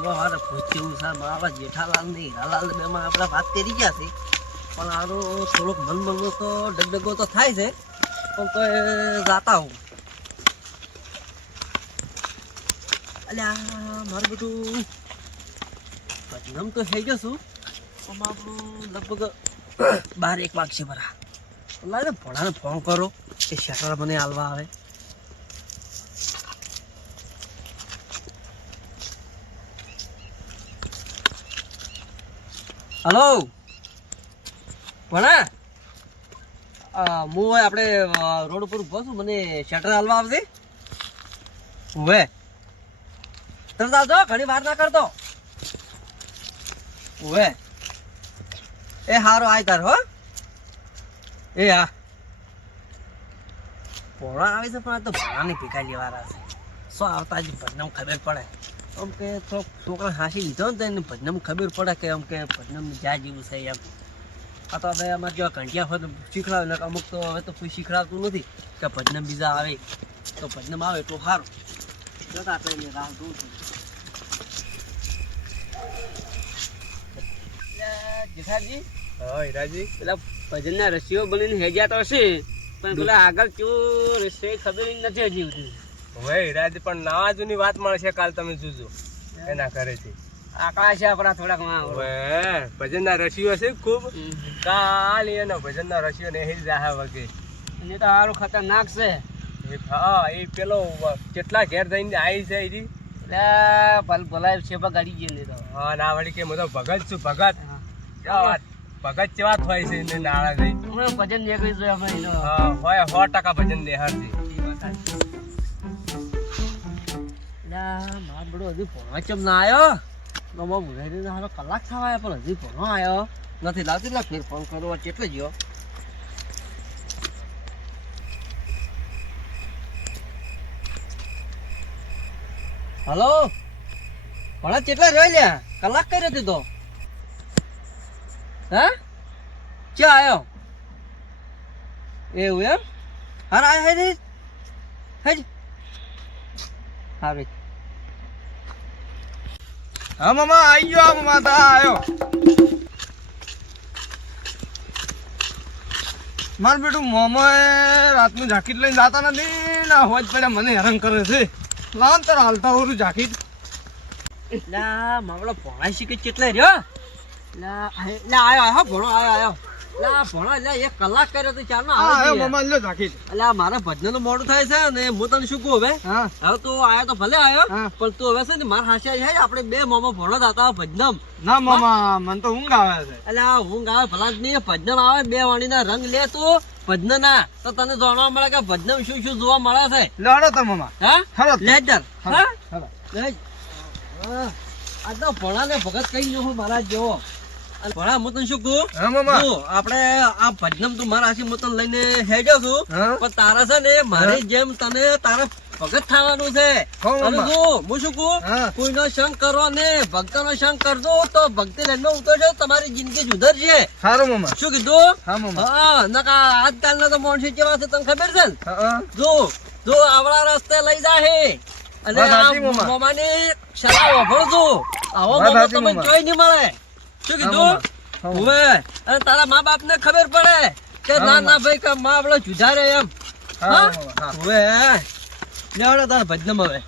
જોવા વાળા પૂછ્યું છે મારા જેઠાલાલ ને હીરાલાલ બેમાં આપણે વાત કરી ગયા છે પણ આનો થોડોક મનમાં તો ડગડગો તો થાય છે પણ તો જાતા હું અલ્યા મારું બધું બદનામ તો થઈ ગયો છું પણ આપણું લગભગ 12-1 વાગશે બરા લાગે ભણાને ફોન કરો એ શટર મને હાલવા આવે હલો ભણા હું આપણે રોડ ઉપર ઉભો છું મને શટર હાલવા આવશે હવે તરત આવજો ઘણી વાર ના કરતો હવે એ હારો આય તાર હો એ હા ભોળા આવે છે પણ આ તો ભોળાની ભેગા લેવાના છે શું આવતા જ ભજનમ ખબર પડે આમ કે થોડોક છોકરા હાંસી લીધો ને તો એને ભજનમ ખબર પડે કે આમ કે ભજનમ જ્યાં જેવું છે એમ આ તો હવે અમારે જેવા ઘંટિયા હોય તો શીખડાવે ને અમુક તો હવે તો કોઈ શીખડાવતું નથી કે ભજનમ બીજા આવે તો ભજનમ આવે એટલું સારું જતા આપણે એને રાહ જોઉં છું જેઠાજી હા હીરાજી પેલા ભજનના રસીઓ બનીને હેજ્યા તો હશે પણ પેલા આગળ કેવું રસીઓ ખબર નથી હજી સુધી હવે હીરાજી પણ નવા જૂની વાત મળશે કાલ તમે જોજો એના ઘરેથી આકડા છે આપણા થોડાક હવે ભજનના રસીઓ છે ખૂબ કાલ એનો ભજનના રસીઓ ને હેરી જાહે વગે એ તો સારું ખતરનાક છે હા એ પેલો કેટલા ઘેર જઈને આવી છે એરી ભલા છે ગાડી જઈને તો હા ના વળી કે હું તો ભગત છું ભગત ક્યાં વાત ભગત કેવા હોય છે એને નાળા જઈ ભજન નીકળી જોઈએ અમે એનો હા હોય 100% ભજન દેહારજી મારો બડો હજી ભણવા ચમ ના આવ્યો નમો ભૂલાઈ હારો કલાક થવા પણ હજી ભણવા આવ્યો નથી લાવતી એટલે ફેર ફોન કરો કેટલે ગયો હલો ભણા કેટલા જોઈ લ્યા કલાક કઈ હતી તો હા ક્યાં આવ્યો એવું એમ હાર આય હે હે હારે હા મામા આવી ગયો મામા તા આવ્યો માર બેટું મોમા રાતનું જાકીટ લઈને જાતા નથી ના હોજ પડ્યા મને હેરાન કરે છે લાન તાર હાલતા હોરું જાકીટ લા માવડો ભણા શીખે કેટલે રહ્યો લા આયો હા ભણો આયો લા ભણો લા 1 કલાક કર્યો તો ચાલ ના આવ્યો મામા લ્યો જાકીટ અલ્યા મારા ભજન નું મોડું થાય છે ને હું તને શું કહું હવે હવે તો આયો તો ભલે આયો પણ તું હવે છે ને મારા હાસ્યા છે આપણે બે મોમો ભણો જાતા ભજનમ ના મામા મને તો ઊંઘ આવે છે અલ્યા ઊંઘ આવે ભલા જ નહીં ભજન આવે બે વાણીના રંગ લે તું ભજન ના તો તને જાણવા મળે કે ભજનમ શું શું જોવા મળે છે લડો તો મામા હા લેટર હા હા આ તો ભણા ને ભગત કઈ જો મારા જેવો અને ભણા હું તને શું કહું આપણે આ ભજનમ તું મારા આશી હું તને લઈને હેડ્યો છું પણ તારા છે ને મારી જેમ તને તારા ભગત થવાનું છે હું શું કહું કોઈનો સંગ કરો ને ભક્ત નો સંગ કરજો તો ભક્તિ લાઈન માં ઉતરજો તમારી જિંદગી સુધરશે સારું મામા શું કીધું હા નકા આજકાલ ના તો માણસો કેવા છે તને ખબર છે ને જો આવડા રસ્તે લઈ જાહે અને મોમાની સલાહ વાપરજો આવો મોમો તમને જોઈ નહીં મળે શું કીધું હવે અને તારા મા બાપ ને ખબર પડે કે ના ના ભાઈ કે મા આપડે જુદા રે એમ હવે લેવડો તારા ભજનમ હવે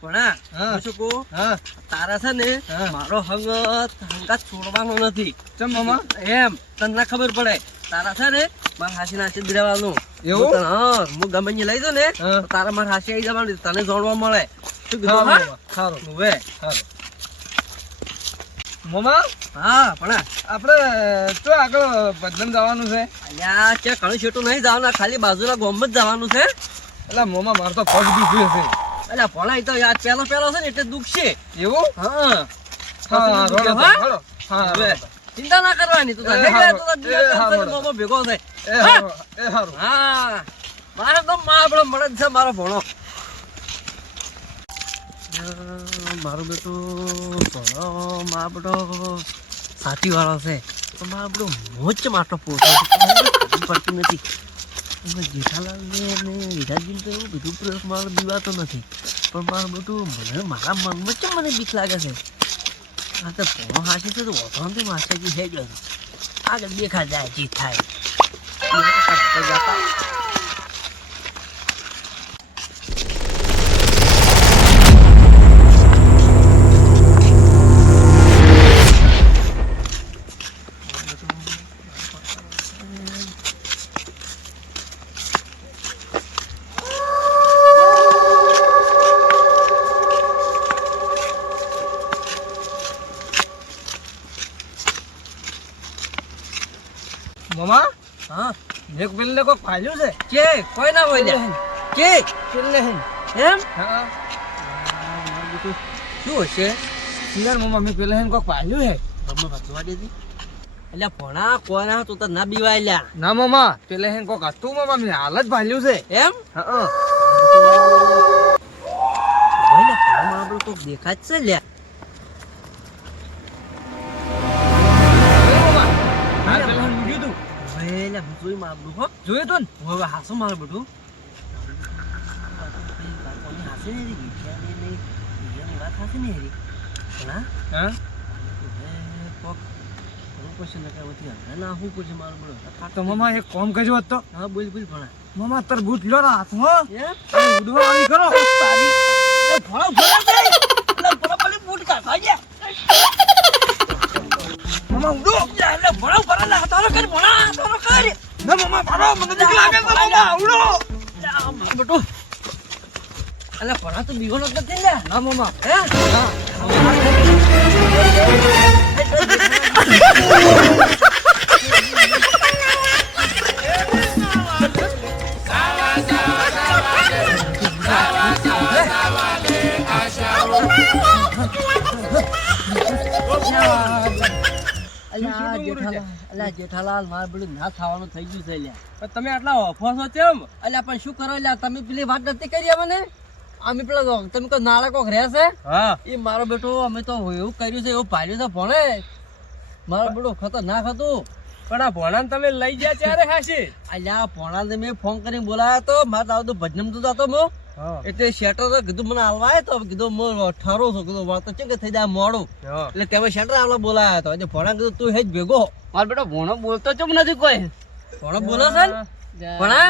પણ શું કહું તારા છે ને મારો હંગાત છોડવાનો નથી ચમ મામા એમ તને ના ખબર પડે તારા છે ને મારા હાસી નાસી દેવાનું એવું હા હું ગમે લઈ દઉં ને તારા મારા હાસી આવી જવાનું તને જોડવા મળે શું કીધું સારું હવે મામા હા પણ આપણે તો આગળ ભજન જવાનું છે અલ્યા ત્યાં ઘણું છેટું નહીં જવાનું ખાલી બાજુના ગામમાં જ જવાનું છે એટલે મોમા મારે તો પગ દુખ્યું છે અલ્યા ભણાય તો યાર પેલો છે ને એટલે દુઃખ છે એવું ચિંતા ના કરવાની તું મોમો ભેગો થાય હા મારે તો મારો મળે છે મારો ભણો મારો બેટો ભણો મારો બેટો સાથી વાળો છે તો મારો બેટો મોચ માટો પોતો પડતું નથી જેઠાલાલ ને હીરાજી તો એવું બધું પ્રયોગ મારો દીવાતો નથી પણ મારું બધું મને મારા મનમાં કેમ મને બીક લાગે છે આ તો ભણો હાચી છે તો ઓથોનથી માસ્ટરજી થઈ ગયો આગળ દેખા જાય જીત થાય મામા હા એક પેલે કોક ફાલ્યું છે કે કોઈ ના હોય લ્યા કે પેલે હે એમ હા શું હશે યાર મામા મેં પેલે હે કોક ફાલ્યું હે તમને વાંચવા દીધી એટલે ભણા કોના તું તો ના બીવાય લ્યા ના મામા પેલે હે કોક હતું મામા મેં હાલ જ ફાલ્યું છે એમ હા એટલે ભણામાં આપણે કોક દેખાય જ છે લ્યા હાલ પેલે હે મૂક્યું તું એટલે હું જોઈ મારું હો જોયું તું ને હવે હાસું મારું બધું હાસે ને વાત હાસે ને હેરી ભણા હા કોક પછી ને કઈ ના હું પછી મારું બધું તો મામા એક કામ કરજો હોત તો હા બોલ બોલ ભણા મામા તાર બૂટ લો ના હાથ હો એમ ઉડવા આવી કરો તારી ભણા ભણા દે એટલે ભણા ભલે બૂટ કાઢવા ગયા મામા ઉડો એટલે ભણા ભણા ના તારો કરી ભણા તારો કરી ના મામા પાડો મને બીક લાગે છે મામા ઉડો બટુ અલે ભણા તો બીવાનો જ નથી લે ના મામા હે જેઠાલાલ મારે બધું ના થવાનું થઈ ગયું છે લ્યા તમે આટલા ઓફો છો કેમ અલ્યા પણ શું કરો લ્યા તમે પેલી વાત નથી કરી મને અમે પેલા તમે કોઈ નાળા કોક રહેશે હા એ મારો બેટો અમે તો એવું કર્યું છે એવું પાડ્યું છે ભણે મારો બેટો ખતરનાક હતું પણ આ ભોણાને તમે લઈ ગયા ત્યારે હાશે અલ્યા ભોણાને મેં ફોન કરીને બોલાયો તો મારે તો આવતું ભજનમ તો જતો મો એટલે શેટર કીધું મને હાલવા આવ્યો તો કીધું હું ઠરો છું કીધું વાતો છે કે થઈ જાય મોડું એટલે તમે શેટર હાલવા બોલાયો હતો એટલે ભોણા કીધું તું હેજ ભેગો મારો બેટો ભણો બોલતો ચમ નથી કોઈ ભોણો બોલો છે ને ભણા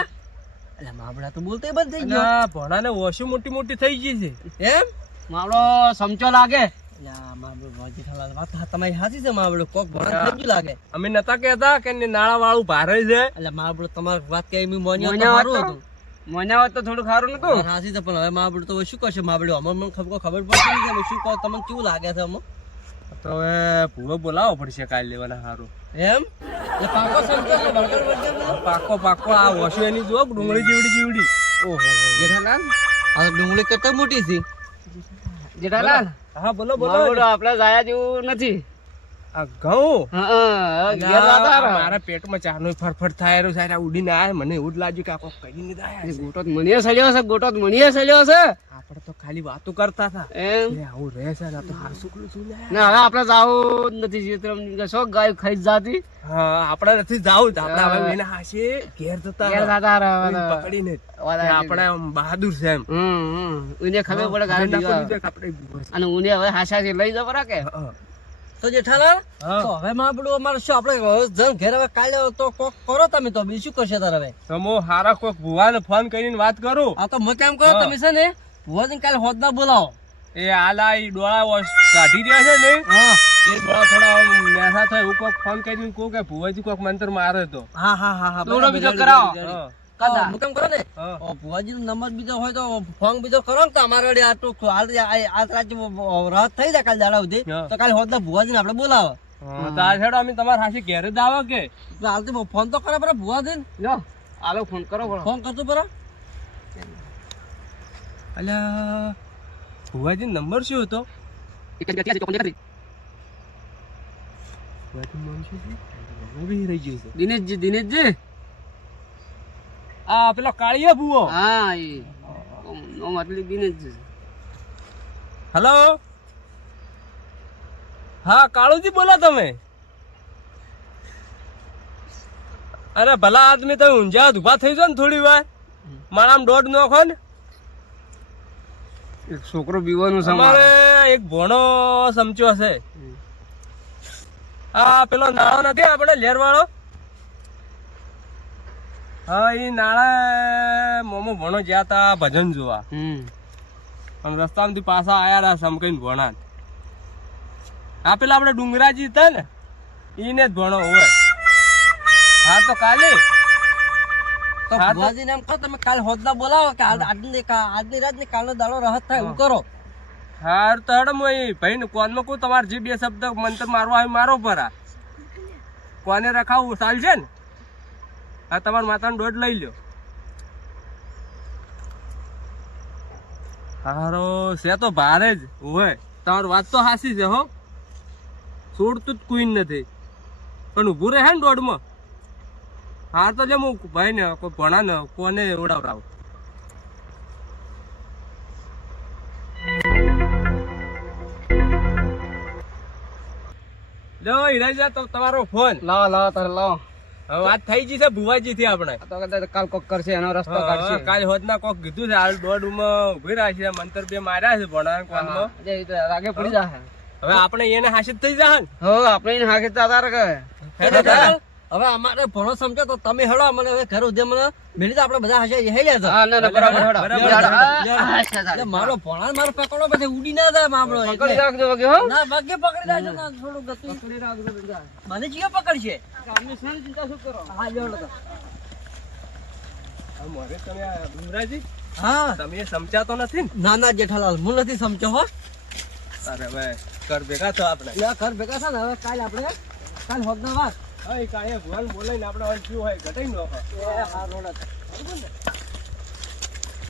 એટલે માબડા તો બોલતો બંધ થઈ ગયો ભોણાને ઓછી મોટી મોટી થઈ ગઈ છે એમ મારો સમચો લાગે તમારી હાચી છે માબડો કોક ભણા થઈ ગયું લાગે અમે નતા કહેતા કે નાળા વાળું ભારે છે એટલે માબડો તમારી વાત કે મોન્યો મોન્યા સારું હતો? હતું મને વાત તો થોડું ખારું નતું હાચી છે પણ હવે માબડો તો શું કરશે માબડો અમને મને ખબર પડશે નહીં કે શું કહો તમને કેવું લાગે છે અમને તો હવે ભૂવો બોલાવો પડશે કાલ લેવાના સારું એમ એટલે પાકો સમજો છો બળકર બળકર પાકો પાકો આ વસુ એની જો ડુંગળી જેવડી ઓહો જેઠાલાલ આ ડુંગળી કેટલી મોટી છે જેઠાલાલ હા બોલો મારો બેટો આપડે જાયા જેવું નથી આ ઘઉં ઘેર જાતા રહો. મારા પેટમાં ચાનો ફરફર થાય રહ્યો સાહેબ ઉડીને આય મને એવું જ લાગ્યું કે આ કોક કરીને દાયા છે. ગોટો જ મણીએ સળ્યો છે ગોટો જ મણીએ સળ્યો છે આપણે તો ખાલી વાતો કરતા હતા એમ એ આવું રહે છે ને આ તો હારસું શું લે ને હવે આપડે જાવું જ નથી જીતરમ શો ગાય ખાઈ જ જાતી હા આપણે નથી જાવું જ. આપણે હવે એના હાશે ઘેર જતા ઘેર જાતા રહો એને પકડીને જ. કે આપણે આમ બહાદુર છે એમ ઉને ખબર પડે ગાડી આપણે દીવા. આપણે અને ઉને હવે હાશાથી લઈ જવો રાખે હા. તો જેઠાલાલ હા. તો હવે માબડું અમારે શું આપણે જમ ઘેર હવે કાલે તો કોક કરો તમે તો બીજું શું કરશે તારે હવે તમો હારા કોક ભુવાને ફોન કરીને વાત કરું આ તો હું કેમ કરો તમે છે ને ભુવાજીને કાલે હોદના બોલાવો એ આલા ઈ ડોળા કાઢી રહ્યા છે ને હા એ ડોળા થોડા મેસા થાય હું કોક ફોન કરીને કહું કે ભુવાજી કોક મંત્ર મારે તો હા હા હા હા દોડો બીજો કરાવો. હા. હું કેમ કરો ને હા. ભુવાજી નો નંબર બીજો હોય તો ફોન બીજો કરો ને તો અમારે વળી આટલું હાલ રાત રાત થઈ જાય કાલે દાડા સુધી હા. તો કાલે હોદના ભુવાજીને આપણે બોલાવો હા, તો આ છેડો અમે તમારા હાશે ઘેર જ આવો કે હાલથી ફોન તો કરે બરા ભુવાજીને લો આલો ફોન કરો બરો ફોન કરતો બરા અલ્યા ભુવાજી નંબર શું હતો ભુવાજી નામ શું છે? નામ બી રહી ગયું છે. દિનેશજી આ પેલો કાળિયો ભુવો હા એ નો મતલબ દિનેશજી હેલો હા કાળુજી બોલો તમે અરે ભલા આદમી તમે ઊંઝા ઉભા થઈ જાઓ ને થોડી વાર મારા આમ દોઢ નોખો ને એક છોકરો બીવાનું છે અમારે એક ભોણો સમચ્યો હશે. આ પેલો નાળો નથી આપણે લેર વાળો, હા એ નાળા મોમો ભણો જ્યાં તા ભજન જોવા, અને રસ્તામાંથી પાછા આયા રહ્યા સમકઈને ભણા. આ પેલા આપણે ડુંગરાજી હતા ને ઈને જ ભણો હોય. હા તો કાલે તો ભુવાજીને એમ કહો તમે કાલ હોદના બોલાવો કે આજની રાત ને કાલનો દાડો રહત થાય એવું કરો. હાર તો હેડો હું ભાઈ કોનમાં કહું તમારે જે બે શબ્દ મંત્ર મારવા આવે મારો પર આ કોને રખાવું ચાલશે ને. આ તમારા માતાનો દોઢ લઈ લ્યો. હારો છે તો ભારે જ હોય. તમારી વાત તો હાસી છે હો, છોડતું જ કોઈ નથી, પણ ઊભું રહે ને દોઢમાં. હાર તો જેમ હું ભાઈ ને કોઈ ભણા ને કોને ઉડાવડાવ. લો હિરાજા તમારો ફોન લાવો તારે લાવો. હવે વાત થઈ ગઈ છે ભુવાજી થી આપણે. આ તો કદાચ કાલ કોક કરશે એનો રસ્તો કાઢશે. કાલ હોદના કોક કીધું છે હાલ દોઢ માં ઉભી રાખી મંતર બે માર્યા છે ભણા કોનમાં. રાગે પડી જાય. હવે આપણે એને હાસિલ થઈ જાય ને. હો આપણે એને હાકે તારે કે હવે અમારે ભણો સમજો તો તમે હેડો મને હવે ઘર ઉધે મને મેલી તો આપણે બધા હશે હેડ્યા હતા. હા ના બરાબર હેડો. મારો ભણા મારો પકડો પછી ઉડી ના જાય મામલો. પકડી રાખજો વગે હો. ના ભાગ્ય પકડી રાખજો ના થોડું ગતું પકડી રાખજો. મને જીઓ પકડશે. અમે શાની ચિંતા શું કરો. હા જોડો તો. મોરે તમે આ ડુંગરાજી હા તમે સમજાતો નથી ને. ના ના જેઠાલાલ હું નથી સમજો હો. અરે હવે ઘર ભેગા તો આપણે ઘર ભેગા છે ને હવે કાલ આપણે કાલ હોદના વાત. હા કાંઈ ભગવાન બોલાવીને આપણે હવે શું હોય ઘટાઈ નો. હા રોડ